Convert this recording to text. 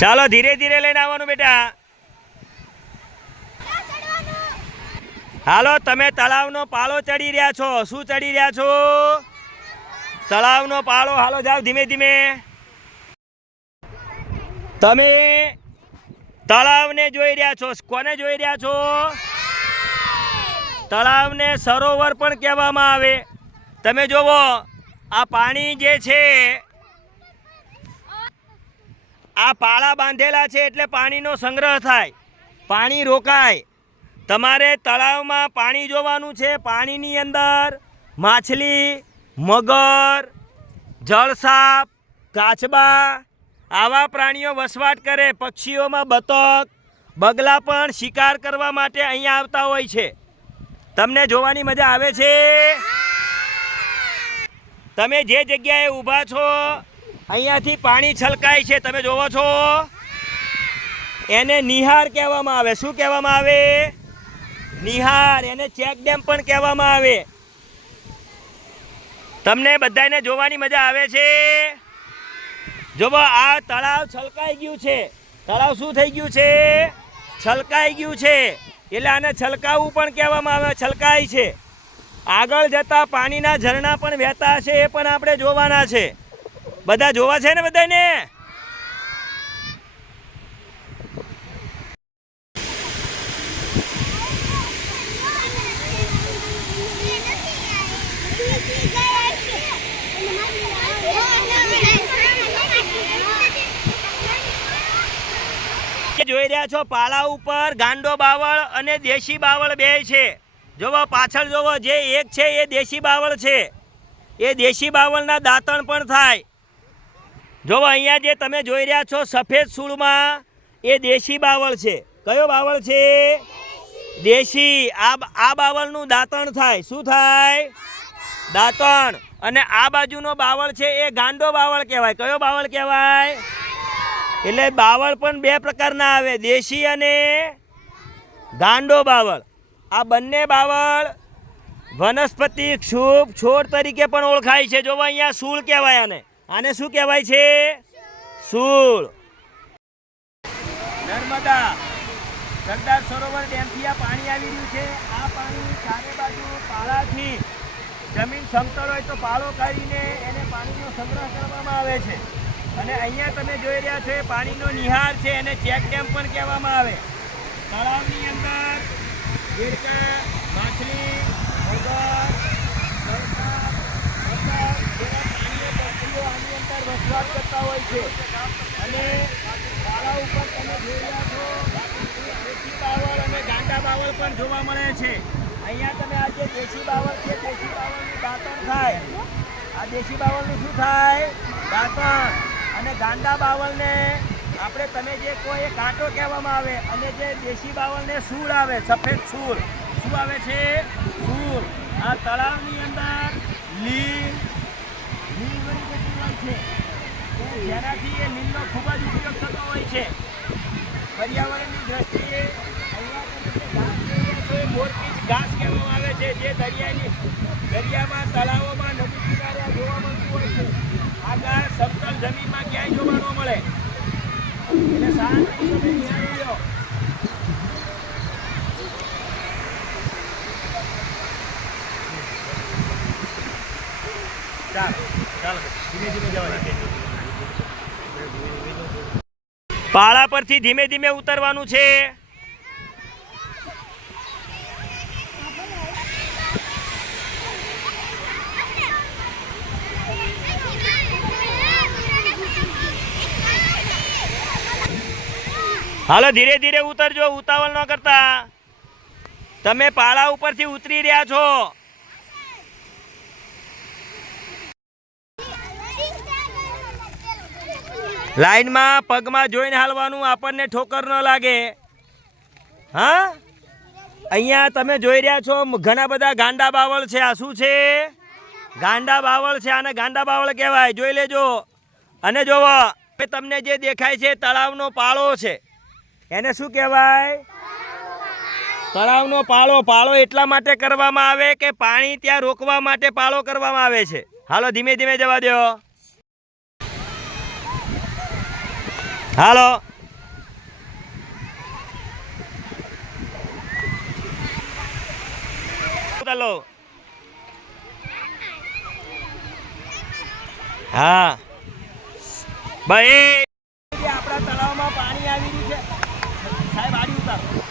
ચાલો ધીરે ધીરે લઈને આવવાનું બેટા. હાલો, તમે તળાવનો પાળો ચડી રહ્યા છો. શું ચડી રહ્યા છો? તળાવનો પાળો. હાલો, જાઓ ધીમે ધીમે. તમે તળાવને જોઈ રહ્યા છો. કોને જોઈ રહ્યા છો? તળાવને સરોવર પણ કહેવામાં આવે. તમે જોવો, આ પાણી જે છે આ પાળા બાંધેલા છે એટલે પાણીનો સંગ્રહ થાય. પાણી રોકાય. તમારે તળાવમાં પાણી જોવાનું છે. પાણીની અંદર માછલી, મગર, જળસાપ, કાચબા, આવા પ્રાણીઓ વસવાટ કરે. પક્ષીઓમાં બતક, બગલા પણ શિકાર કરવા માટે અહીંયા આવતા હોય છે. તમને જોવાની મજા આવે છે? તમે જે જગ્યાએ ઊભા છો અહીંયાથી પાણી છલકાય છે, તમે જોવો છો. એને નિહાર કહેવામાં આવે. શું કહેવામાં આવે? નિહાર, એને ચેક ડેમ પણ કહેવામાં આવે. તમને બધાને જોવાની મજા આવે છે. જોવો, આ તળાવ છલકાઈ ગયું છે. તળાવ શું થઈ ગયું છે? છલકાઈ ગયું છે. એટલે આને છલકાવું પણ કહેવામાં આવે, છલકાય છે. આગળ જતા પાણીના ઝરણા પણ વહેતા હશે, એ પણ આપણે જોવાના છે. બધા જોવા છે ને બધાને જોઈ રહ્યા છો, પાલા ઉપર ગાંડો બાવળ અને દેશી બાવળ બે છે. જોવો, પાછળ જોવો, જે એક છે એ દેશી બાવળ છે. એ દેશી બાવળના દાંતણ પણ થાય. જોવો અહીંયા જે તમે જોઈ રહ્યા છો, સફેદ સૂળમાં એ દેશી બાવળ છે. કયો બાવળ છે? દેશી. આ આ બાવળનું દાંતણ થાય. શું થાય? દાંતણ. અને આ બાજુનો બાવળ છે એ ગાંડો બાવળ કહેવાય. કયો બાવળ કહેવાય? એટલે બાવળ પણ બે પ્રકારના આવે. દેશી અને ગાંડો બાવળ. આ બંને બાવળ વનસ્પતિ શુભ છોડ તરીકે પણ ઓળખાય છે. જો અહીંયા સૂળ કહેવાય આને. આને શું કહેવાય છે? સૂળ નર્મદા. સરદાર સરોવર ડેમથી આ પાણી આવી રહ્યું છે. આ પાણી ચારે બાજુ પાળાથી જમીન સમતળ હોય તો પાળો કાઢીને એને પાણીનો સંગ્રહ કરવામાં આવે છે. અને અહીંયા તમે જોઈ રહ્યા છો એ પાણીનો નિહાર છે, એને ચેક ડેમ પણ કહેવામાં આવે. તળાવની અંદર ગીરકા માછલી મગર જળસાપ, બતક જેવા પ્રાણીઓ પક્ષીઓ આની કરતા હોય છે. અને શાળા ઉપર તમે જોઈ રહ્યા છો, દેશી બાવળ અને ગાંડા બાવળ પણ જોવા મળે છે. અહીંયા તમે આ જે દેશી બાવળ છે, દેશી બાવળનું દાંતણ થાય. આ દેશી બાવળનું શું થાય? દાંતણ. અને ગાંડા બાવળને આપણે તમે જે કોઈ એ કાંટો કહેવામાં આવે, અને જે દેશી બાવળને સૂળ આવે, સફેદ સૂર. શું આવે છે? સૂળ આ તળાવની અંદર લીલ લીલ વળી જતી હોય છે. જેનાથી એ મિલનો ખૂબ જ ઉપયોગ થતો હોય છે. પર્યાવરણની દ્રષ્ટિએ અહીંયા ઘાસ કહેવામાં આવે છે, જે દરિયાની દરિયામાં, તળાવોમાં, નદી કિનારે જોવા મળતું હોય છે. આ ઘાસ સમતલ જમીનમાં ક્યાંય જોવા ન મળે. એટલે સારા ચાલો ચાલો, ધીમે ધીમે જવા પાળા પરથી ધીમે ધીમે ઉતરવાનું છે. હાલો, ધીરે ધીરે ઉતરજો, ઉતાવળ ન કરતા. તમે પાળા ઉપરથી ઉતરી રહ્યા છો. લાઈનમાં પગમાં જોઈને હાલવાનું, આપણને ઠોકર ન લાગે. હા? અહીંયા તમે જોઈ રહ્યા છો ઘણા બધા ગાંડા બાવળ છે. આ શું છે? ગાંડા બાવળ છે. આને ગાંડા બાવળ કહેવાય. જોઈ લેજો. અને જોવો તમને જે દેખાય છે, તળાવનો પાળો છે. એને શું કહેવાય? તળાવનો પાળો. પાળો એટલા માટે કરવામાં આવે કે પાણી ત્યાં રોકવા માટે પાળો કરવામાં આવે છે. હાલો, ધીમે ધીમે જવા દો. હાલો. ચાલો. હા. ભાઈ. આપણા તળાવમાં પાણી આવી રહ્યું છે. સાહેબ આડી ઉતારો.